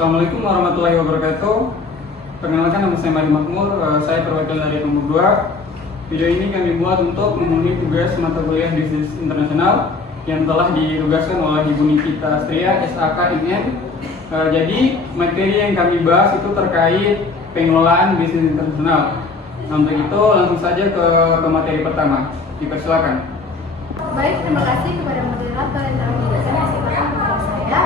Assalamualaikum warahmatullahi wabarakatuh. Perkenalkan, nama saya Mari Makmur, saya perwakilan dari nomor 2. Video ini kami buat untuk memenuhi tugas mata kuliah Bisnis Internasional yang telah ditugaskan oleh Ibu Nikita Astria, SAK MN. Jadi materi yang kami bahas itu terkait pengelolaan bisnis internasional. Untuk itu langsung saja ke materi pertama. Dipersilakan. Baik, terima kasih kepada moderator yang telah menjelaskan kesempatan kepada saya.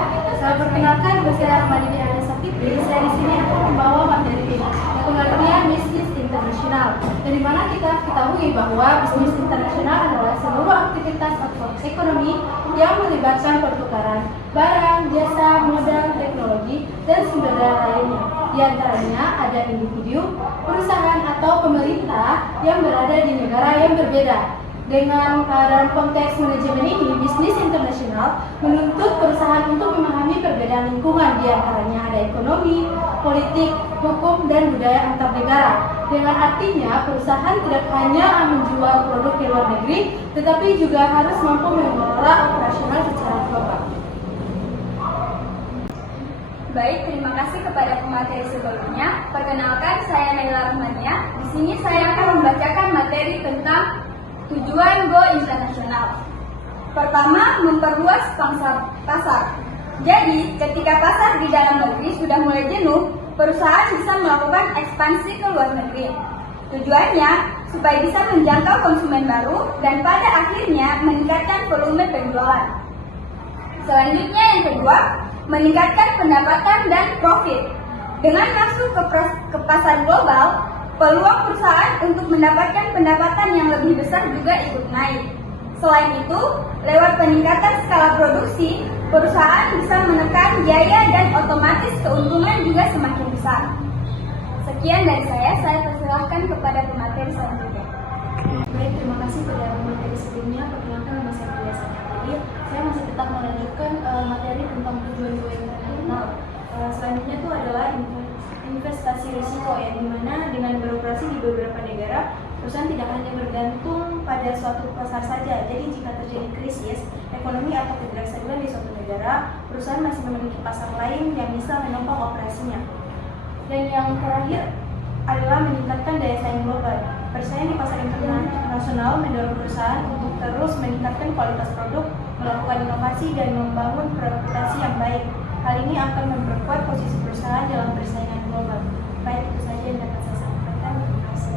Saya perkenalkan, nama saya Ramadini Anissa Fitri. Saya di sini akan membawa materi pengertian bisnis internasional. Dari mana kita ketahui bahwa bisnis internasional adalah seluruh aktivitas atau ekonomi yang melibatkan pertukaran barang, jasa, modal, teknologi, dan sumber daya lainnya. Di antaranya ada individu, perusahaan atau pemerintah yang berada di negara yang berbeda. Dengan keadaan konteks manajemen ini, bisnis internasional menuntut perusahaan untuk memahami perbedaan lingkungan, di antaranya ada ekonomi, politik, hukum, dan budaya antar negara. Dengan artinya, perusahaan tidak hanya menjual produk ke luar negeri, tetapi juga harus mampu mengelola operasional secara global. Baik, terima kasih kepada pemateri sebelumnya. Perkenalkan, saya Naila Rahmania. Di sini saya akan membacakan materi tentang tujuan Go Internasional. Pertama, memperluas pangsa pasar. Jadi, ketika pasar di dalam negeri sudah mulai jenuh, perusahaan bisa melakukan ekspansi ke luar negeri. Tujuannya supaya bisa menjangkau konsumen baru dan pada akhirnya meningkatkan volume penjualan. Selanjutnya yang kedua, meningkatkan pendapatan dan profit. Dengan masuk ke pasar global, peluang perusahaan untuk mendapatkan pendapatan yang lebih besar juga ikut naik. Selain itu, lewat peningkatan skala produksi, perusahaan bisa menekan biaya dan otomatis keuntungan juga semakin besar. Sekian dari saya persilahkan kepada pemateri selanjutnya. Baik, terima kasih pada materi sebelumnya. Perkenalkan, nama saya Priya Satya. Saya masih tetap melanjutkan materi tentang tujuan Go Internasional. Selanjutnya itu adalah investasi risiko, yang dimana dengan beroperasi di beberapa negara, perusahaan tidak hanya bergantung pada suatu pasar saja. Jadi jika terjadi krisis ekonomi atau ketidakstabilan di suatu negara, perusahaan masih memiliki pasar lain yang bisa menopang operasinya. Dan yang terakhir adalah meningkatkan daya saing global. Persaingan di pasar internasional mendorong perusahaan untuk terus meningkatkan kualitas produk, melakukan inovasi, dan membangun reputasi yang baik. Hal ini akan memperkuat posisi perusahaan dalam persaingan global. Baik, itu saja yang dapat saya sampaikan. Terima kasih.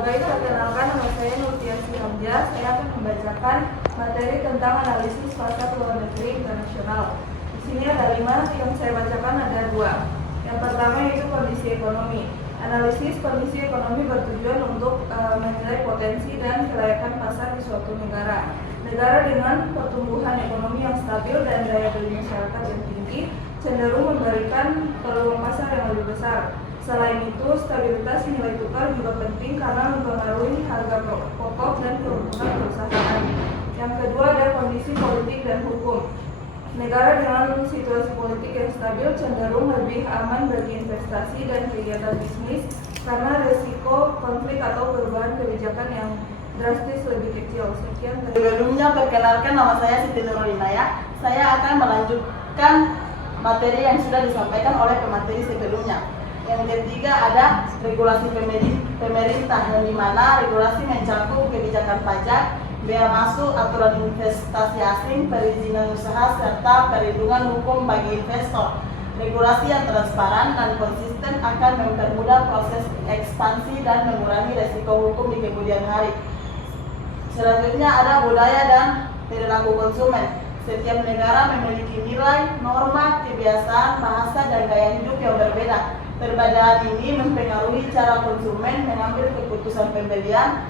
Baik, perkenalkan, nama saya Nurtiasi Hamzah. Saya akan membacakan materi tentang analisis pasar luar negeri internasional. Di sini ada 5, yang saya bacakan ada 2. Yang pertama yaitu kondisi ekonomi. Analisis kondisi ekonomi bertujuan untuk menilai potensi dan kelayakan pasar di suatu negara. Negara dengan pertumbuhan ekonomi yang stabil dan daya beli masyarakat yang tinggi cenderung memberikan peluang pasar yang lebih besar. Selain itu, stabilitas nilai tukar juga penting karena mempengaruhi harga pokok dan keuntungan perusahaan. Yang kedua ada kondisi politik dan hukum. Negara dengan situasi politik yang stabil cenderung lebih aman bagi investasi dan kegiatan bisnis karena resiko konflik atau perubahan kebijakan yang drastis lebih kecil. Sekian. Sebelumnya, perkenalkan, nama saya Siti Nurinaya. Saya akan melanjutkan materi yang sudah disampaikan oleh pemateri sebelumnya. Yang ketiga ada regulasi pemerintah, yang dimana regulasi mencakup kebijakan pajak, bea masuk, aturan investasi asing, perizinan usaha, serta perlindungan hukum bagi investor. Regulasi yang transparan dan konsisten akan mempermudah proses ekspansi dan mengurangi resiko hukum di kemudian hari. Selanjutnya ada budaya dan perilaku konsumen. Setiap negara memiliki nilai, norma, kebiasaan, bahasa, dan gaya hidup yang berbeda. Perbedaan ini mempengaruhi cara konsumen mengambil keputusan pembelian.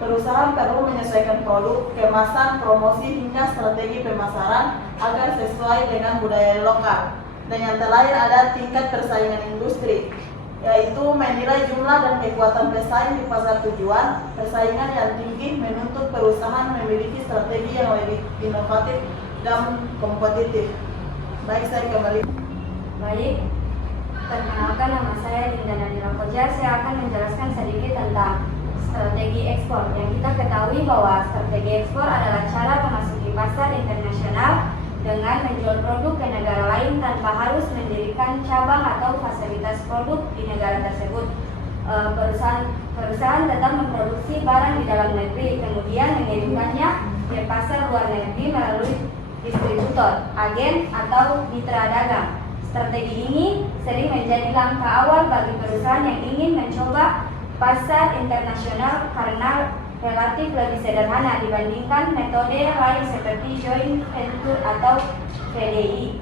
Perusahaan perlu menyesuaikan produk, kemasan, promosi, hingga strategi pemasaran agar sesuai dengan budaya lokal. Dan yang terakhir ada tingkat persaingan industri, yaitu menilai jumlah dan kekuatan pesaing di pasar tujuan. Persaingan yang tinggi menuntut perusahaan memiliki strategi yang lebih inovatif dan kompetitif. Baik, saya kembali. Baik, perkenalkan, nama saya Dinda Nadira Koja. Saya akan menjelaskan sedikit tentang strategi ekspor. Yang kita ketahui bahwa strategi ekspor adalah cara memasuki pasar internasional dengan menjual produk ke negara lain tanpa harus mendirikan cabang atau fasilitas produk di negara tersebut. Perusahaan tetap memproduksi barang di dalam negeri, kemudian mengirimkannya ke pasar luar negeri melalui distributor, agen, atau mitra dagang. Strategi ini sering menjadi langkah awal bagi perusahaan yang ingin mencoba pasar internasional karena relatif lebih sederhana dibandingkan metode lain seperti joint venture atau VDI.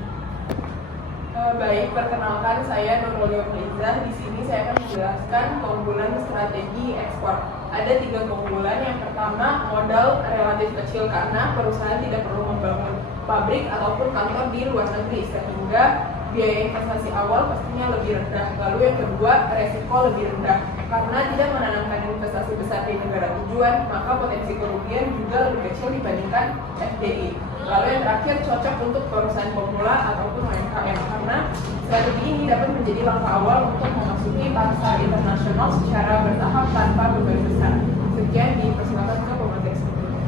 Baik, perkenalkan saya Nurul Yofliza. Di sini saya akan menjelaskan keunggulan strategi ekspor. Ada 3 keunggulan. Yang pertama, modal relatif kecil karena perusahaan tidak perlu membangun pabrik ataupun kantor di luar negeri sehingga biaya investasi awal pastinya lebih rendah. Lalu yang kedua, resiko lebih rendah karena tidak menanamkan investasi besar di negara tujuan, maka potensi kerugian juga lebih kecil dibandingkan FDI. Lalu yang terakhir, cocok untuk perusahaan pemula ataupun UMKM karena strategi ini dapat menjadi langkah awal untuk memasuki pasar internasional secara bertahap tanpa beban besar. Sekian, dipersilakan ke pemateri selanjutnya.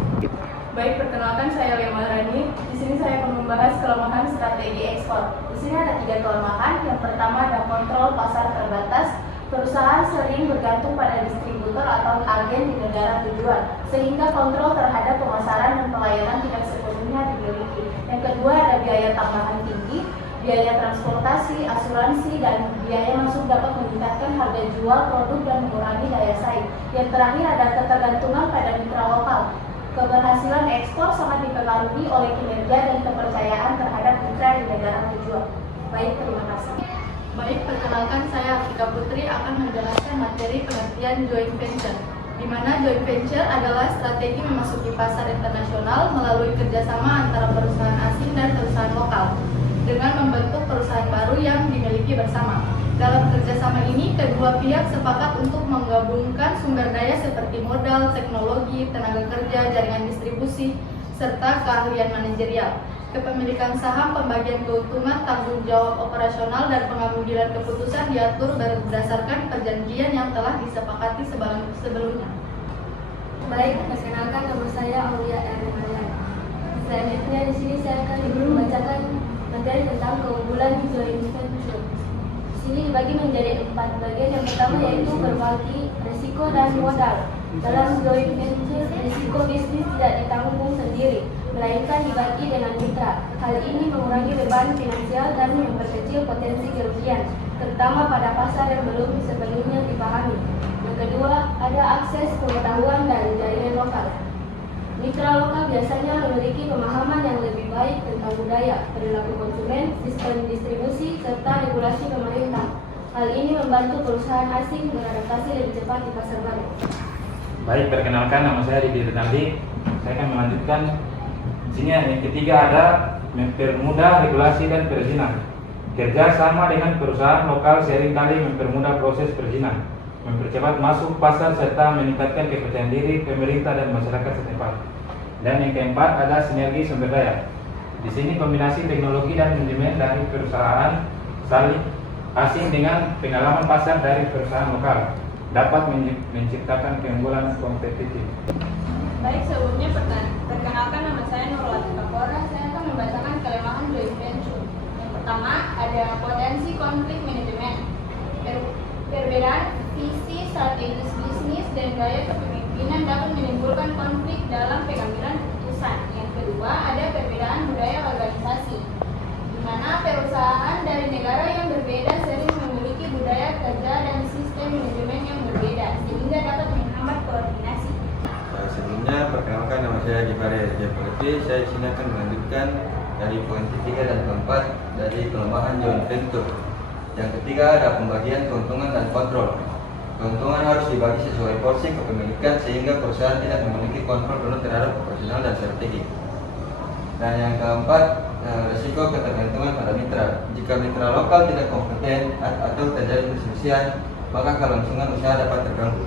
Baik, perkenalkan saya Lia Maharani. Di sini saya akan membahas kelemahan strategi ekspor. Di sini ada 3 kelemahan. Yang pertama ada kontrol pasar terbatas. Perusahaan sering bergantung pada distributor atau agen di negara tujuan, sehingga kontrol terhadap pemasaran dan pelayanan tidak sepenuhnya dimiliki. Yang kedua ada biaya tambahan tinggi. Biaya transportasi, asuransi, dan biaya masuk dapat meningkatkan harga jual produk dan mengurangi daya saing. Yang terakhir ada ketergantungan pada mitra lokal. Keberhasilan ekspor sangat dipengaruhi oleh kinerja dan kepercayaan terhadap mitra di negara tujuan. Baik, terima kasih. Baik, perkenalkan saya Afrika Putri akan menjelaskan materi pengertian joint venture, di mana joint venture adalah strategi memasuki pasar internasional melalui kerjasama antara perusahaan asing dan perusahaan lokal dengan membentuk perusahaan baru yang dimiliki bersama. Dalam kerjasama ini, kedua pihak sepakat untuk menggabungkan sumber daya seperti modal, teknologi, tenaga kerja, jaringan distribusi, serta keahlian manajerial. Kepemilikan saham, pembagian keuntungan, tanggung jawab operasional, dan pengambilan keputusan diatur berdasarkan perjanjian yang telah disepakati sebelumnya. Baik, perkenalkan nama saya Aulia Ermayan. Selanjutnya di sini saya akan membacakan materi tentang keunggulan joint venture. Di sini dibagi menjadi 4 bagian. Yang pertama yaitu berbagi risiko dan modal. Dalam joint venture, risiko bisnis tidak ditanggung sendiri, melainkan dibagi dengan mitra. Hal ini mengurangi beban finansial dan memperkecil potensi kerugian, terutama pada pasar yang belum sepenuhnya dipahami. Yang kedua, ada akses pengetahuan dan jaringan lokal. Mitra lokal biasanya memiliki pemahaman yang lebih baik tentang budaya, perilaku konsumen, sistem distribusi, serta regulasi pemerintah. Hal ini membantu perusahaan asing beradaptasi lebih cepat di pasar baru. Baik, perkenalkan nama saya Didi Renaldi. Saya akan melanjutkan. Di sini yang ketiga ada mempermudah regulasi dan perizinan. Kerja sama dengan perusahaan lokal seringkali mempermudah proses perizinan, mempercepat masuk pasar serta meningkatkan kepercayaan diri pemerintah dan masyarakat setempat. Dan yang keempat ada sinergi sumber daya. Di sini kombinasi teknologi dan manajemen dari perusahaan saling asing dengan pengalaman pasar dari perusahaan lokal dapat menciptakan keunggulan kompetitif. Baik, sebelumnya perkenalkan nama saya Nurul Kapora. Saya akan membacakan kelemahan joint venture. Yang pertama ada potensi konflik manajemen. Perbedaan visi, strategis bisnis, dan gaya kepemimpinan dapat menimbulkan konflik dalam pengambilan keputusan. Yang kedua ada perbedaan budaya organisasi, di mana perusahaan dari negara yang berbeda sering memiliki budaya kerja dan sistem manajemen yang berbeda, sehingga dapat menghambat koordinasi. Sebelumnya, perkenalkan nama saya Jifari Jepoliti. Saya di sini akan melanjutkan dari poin 3 dan 4 dari kelemahan joint venture. Yang ketiga ada pembagian keuntungan dan kontrol. Keuntungan harus dibagi sesuai porsi kepemilikan sehingga perusahaan tidak memiliki kontrol penuh terhadap operasional dan strategi. Dan yang keempat, risiko ketergantungan pada mitra. Jika mitra lokal tidak kompeten atau terjadi perselisihan, maka kelangsungan usaha dapat terganggu.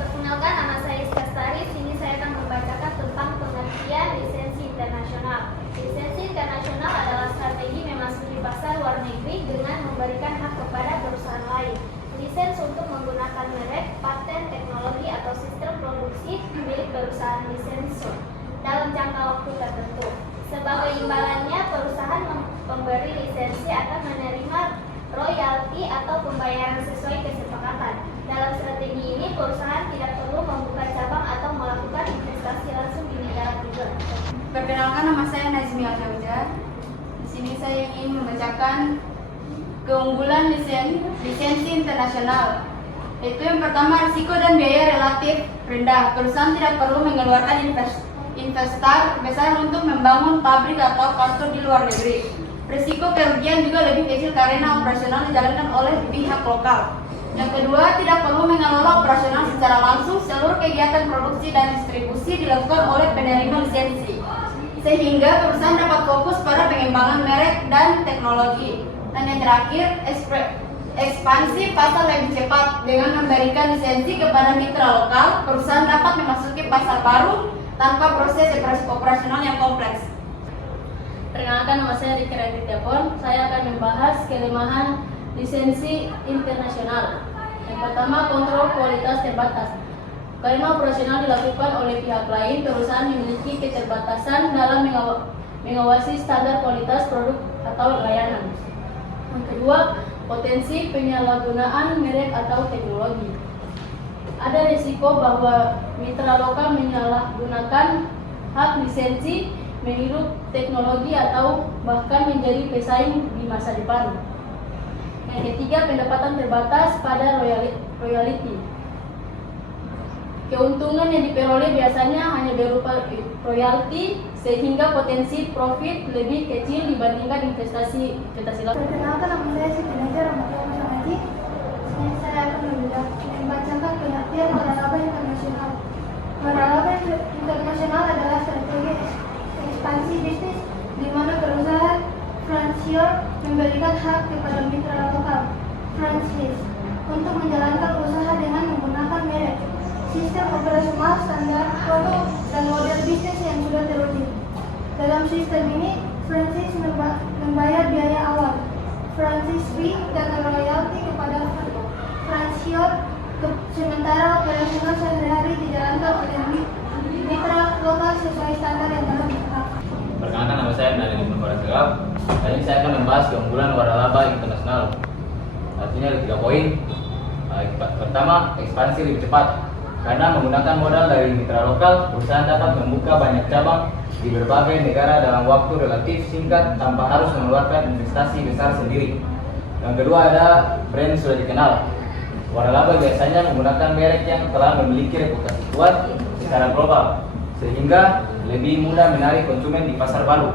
Perkenalkan, nama saya Iskastari. Sini saya akan membacakan tentang pengertian lisensi internasional. Lisensi internasional adalah strategi memasuki pasar luar negeri dengan memberikan hak kepada perusahaan lain. Lisens untuk menggunakan merek, paten, teknologi, atau sistem produksi milik perusahaan lisensor dalam jangka waktu tertentu. Sebagai imbalannya, memberi lisensi akan menerima royalti atau pembayaran sesuai kesepakatan. Dalam strategi ini, perusahaan tidak perlu membuka cabang atau melakukan investasi langsung di negara tujuan. Perkenalkan, nama saya Nazmi Al-Jauja. Di sini saya ingin membacakan keunggulan lisensi internasional. Yaitu yang pertama, risiko dan biaya relatif rendah. Perusahaan tidak perlu mengeluarkan investasi besar untuk membangun pabrik atau kantor di luar negeri. Risiko kerugian juga lebih kecil karena operasional dijalankan oleh pihak lokal. Yang kedua, tidak perlu mengelola operasional secara langsung. Seluruh kegiatan produksi dan distribusi dilakukan oleh penerima lisensi, sehingga perusahaan dapat fokus pada pengembangan merek dan teknologi. Dan yang terakhir, ekspansi pasar lebih cepat. Dengan memberikan lisensi kepada mitra lokal, perusahaan dapat memasuki pasar baru tanpa proses operasional yang kompleks. Perkenalkan, nama saya Riki Raditya. Saya akan membahas kelemahan lisensi internasional. Yang pertama, kontrol kualitas terbatas. Karena operasional dilakukan oleh pihak lain, perusahaan memiliki keterbatasan dalam mengawasi standar kualitas produk atau layanan. Yang kedua, potensi penyalahgunaan merek atau teknologi. Ada risiko bahwa mitra lokal menyalahgunakan hak lisensi, meniru teknologi atau bahkan menjadi pesaing di masa depan. Yang ketiga, pendapatan terbatas pada royalti. Keuntungan yang diperoleh biasanya hanya berupa royalti, sehingga potensi profit lebih kecil dibandingkan investasi langsung. Perkenalkan, nama saya Siti Najar Rahmatullah Masyarakat. Sini saya akan membacakan pengertian waralaba internasional. Waralaba internasional adalah strategi ekspansi bisnis di mana perusahaan franchisor memberikan hak kepada mitra lokal franchise untuk menjalankan usaha dengan menggunakan merek, sistem operasional, standar produk, dan model bisnis yang sudah teruji. Dalam sistem ini, franchise membayar biaya awal, franchise fee, dan royalti kepada franchisor, sementara operasional sehari-hari dijalankan oleh mitra lokal sesuai standar yang telah ditetapkan. Perkenalkan, nama saya Nadine Muhammad Segaf. Kali ini saya akan membahas keunggulan waralaba internasional. Artinya ada 3 poin. Pertama, ekspansi lebih cepat. Karena menggunakan modal dari mitra lokal, perusahaan dapat membuka banyak cabang di berbagai negara dalam waktu relatif singkat tanpa harus mengeluarkan investasi besar sendiri. Yang kedua, ada brand sudah dikenal. Waralaba biasanya menggunakan merek yang telah memiliki reputasi kuat secara global, sehingga lebih mudah menarik konsumen di pasar baru.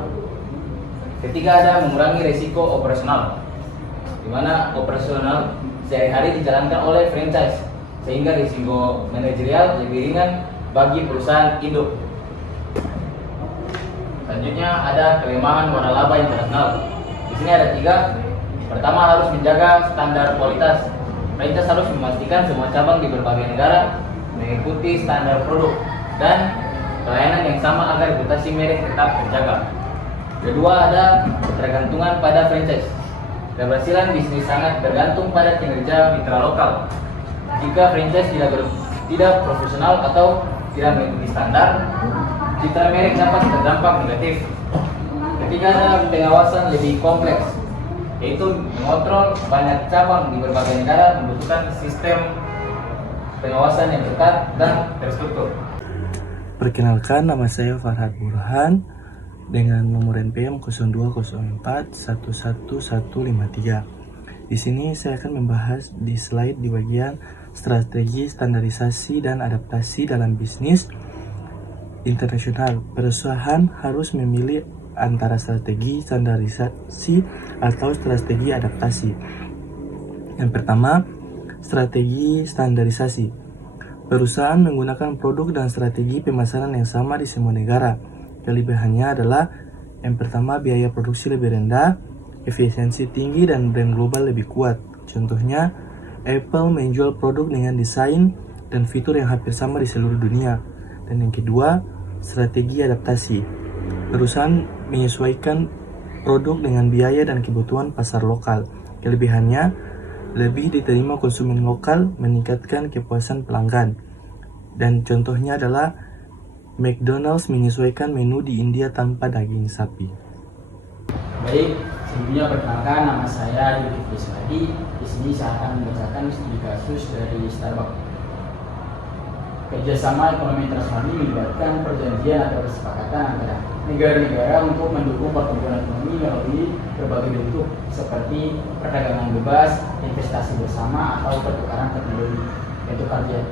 Ketiga, ada mengurangi risiko operasional, di mana operasional sehari-hari dijalankan oleh franchise, sehingga risiko manajerial lebih ringan bagi perusahaan induk. Selanjutnya ada kelemahan waralaba internasional. Di sini ada 3. Pertama, harus menjaga standar kualitas. Franchise harus memastikan semua cabang di berbagai negara mengikuti standar produk dan pelayanan yang sama agar reputasi merek tetap terjaga. Kedua, ada ketergantungan pada franchise. Keberhasilan bisnis sangat tergantung pada kinerja mitra lokal. Jika franchise tidak profesional atau tidak mengikuti standar, citra merek dapat terdampak negatif. Ketiga, ada pengawasan lebih kompleks, yaitu mengontrol banyak cabang di berbagai negara membutuhkan sistem pengawasan yang ketat dan terstruktur. Perkenalkan, nama saya Farhad Burhan dengan nomor NPM 0204111153. Di sini saya akan membahas di slide di bagian strategi standarisasi dan adaptasi dalam bisnis internasional. Perusahaan harus memilih antara strategi standarisasi atau strategi adaptasi. Yang pertama, strategi standarisasi. Perusahaan menggunakan produk dan strategi pemasaran yang sama di semua negara. Kelebihannya adalah yang pertama, biaya produksi lebih rendah, efisiensi tinggi, dan brand global lebih kuat. Contohnya, Apple menjual produk dengan desain dan fitur yang hampir sama di seluruh dunia. Dan yang kedua, strategi adaptasi. Perusahaan menyesuaikan produk dengan biaya dan kebutuhan pasar lokal. Kelebihannya, lebih diterima konsumen lokal, meningkatkan kepuasan pelanggan. Dan contohnya adalah McDonald's menyesuaikan menu di India tanpa daging sapi. Baik, Sebelumnya perkenalkan, nama saya Yudi Sladi. Di sini saya akan membacakan studi kasus dari Starbucks. Kerjasama ekonomi internasional ini melibatkan perjanjian atau kesepakatan antara negara-negara untuk mendukung pertumbuhan ekonomi melalui berbagai bentuk seperti perdagangan bebas, investasi bersama, atau pertukaran teknologi.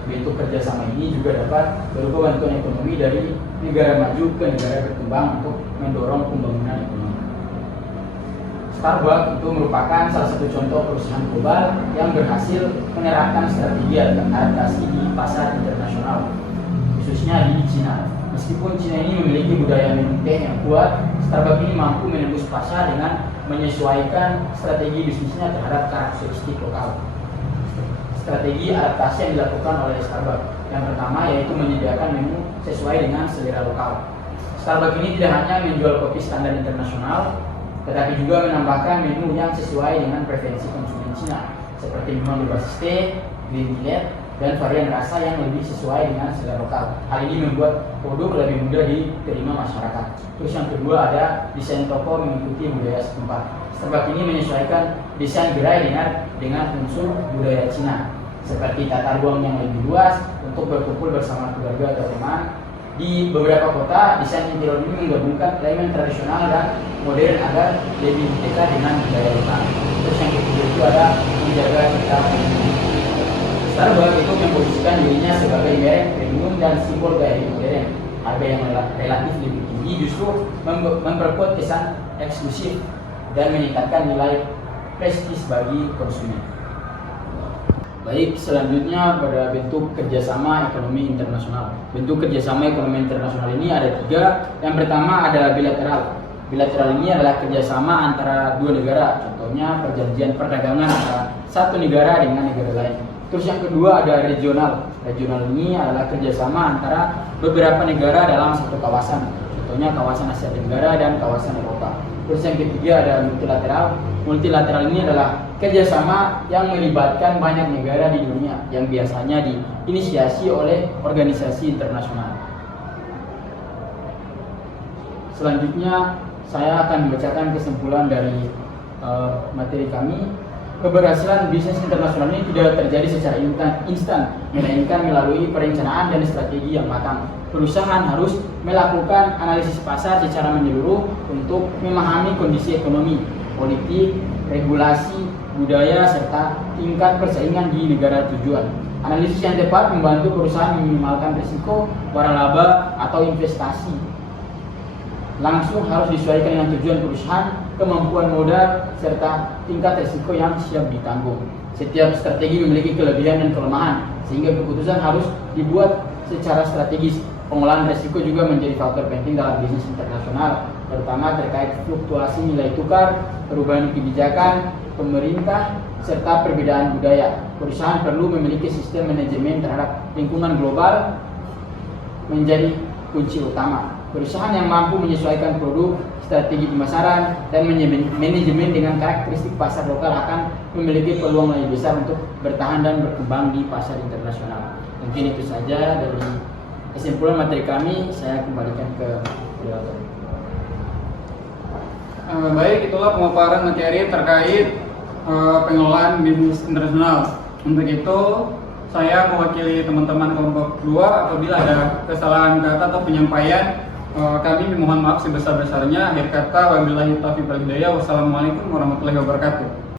Bentuk kerjasama ini juga dapat berupa bantuan ekonomi dari negara maju ke negara berkembang untuk mendorong pembangunan ekonomi. Starbucks itu merupakan salah satu contoh perusahaan global yang berhasil menerapkan strategi adaptasi di pasar internasional, khususnya di Cina. Meskipun Cina ini memiliki budaya minum teh yang kuat, Starbucks ini mampu menembus pasar dengan menyesuaikan strategi bisnisnya terhadap karakteristik lokal. Strategi adaptasi yang dilakukan oleh Starbucks yang pertama yaitu menyediakan menu sesuai dengan selera lokal. Starbucks ini tidak hanya menjual kopi standar internasional, tetapi juga menambahkan menu yang sesuai dengan preferensi konsumen Cina, seperti minuman berbasis teh, green tea, dan varian rasa yang lebih sesuai dengan selera lokal. Hal ini membuat produk lebih mudah diterima masyarakat. Terus yang kedua ada desain toko mengikuti budaya setempat. Starbucks ini menyesuaikan desain gerai dengan unsur budaya Cina, seperti tata ruang yang lebih luas untuk berkumpul bersama keluarga atau teman. Di beberapa kota, desain interior ini menggabungkan elemen tradisional dan modern agar lebih dekat dengan budaya lokal. Terus yang ketiga itu ada menjaga cita premium. Starbucks itu memposisikan dirinya sebagai merek premium dan simbol gaya hidup modern. Harga yang relatif lebih tinggi justru memperkuat kesan eksklusif dan meningkatkan nilai prestis bagi konsumen. Baik, selanjutnya pada bentuk kerjasama ekonomi internasional. Bentuk kerjasama ekonomi internasional ini ada tiga. Yang pertama adalah bilateral. Bilateral ini adalah kerjasama antara dua negara. Contohnya perjanjian perdagangan antara satu negara dengan negara lain. Terus yang kedua ada regional. Regional ini adalah kerjasama antara beberapa negara dalam satu kawasan. Contohnya kawasan Asia Tenggara dan kawasan Eropa. Terus yang ketiga ada multilateral. Multilateral ini adalah kerjasama yang melibatkan banyak negara di dunia yang biasanya diinisiasi oleh organisasi internasional. Selanjutnya saya akan membacakan kesimpulan dari materi kami. Keberhasilan bisnis internasional ini tidak terjadi secara instan, melainkan melalui perencanaan dan strategi yang matang. Perusahaan harus melakukan analisis pasar secara menyeluruh untuk memahami kondisi ekonomi, politik, regulasi, budaya, serta tingkat persaingan di negara tujuan. Analisis yang tepat membantu perusahaan meminimalkan risiko, waralaba, atau investasi. Langsung harus disesuaikan dengan tujuan perusahaan, kemampuan modal, serta tingkat risiko yang siap ditanggung. Setiap strategi memiliki kelebihan dan kelemahan, sehingga keputusan harus dibuat secara strategis. Pengolahan risiko juga menjadi faktor penting dalam bisnis internasional, terutama terkait fluktuasi nilai tukar, perubahan kebijakan pemerintah, serta perbedaan budaya. Perusahaan perlu memiliki sistem manajemen terhadap lingkungan global menjadi kunci utama. Perusahaan yang mampu menyesuaikan produk, strategi pemasaran, dan manajemen dengan karakteristik pasar lokal akan memiliki peluang lebih besar untuk bertahan dan berkembang di pasar internasional. Mungkin itu saja dari kesimpulan materi kami. Saya kembalikan ke moderator. Baik, itulah pemaparan materi terkait pengelolaan bisnis internasional. Untuk itu, saya mewakili teman-teman kelompok 2. Apabila ada kesalahan kata atau penyampaian, kami mohon maaf sebesar-besarnya. Akhir kata, wabillahi taufiq wal hidayah. Wassalamualaikum warahmatullahi wabarakatuh.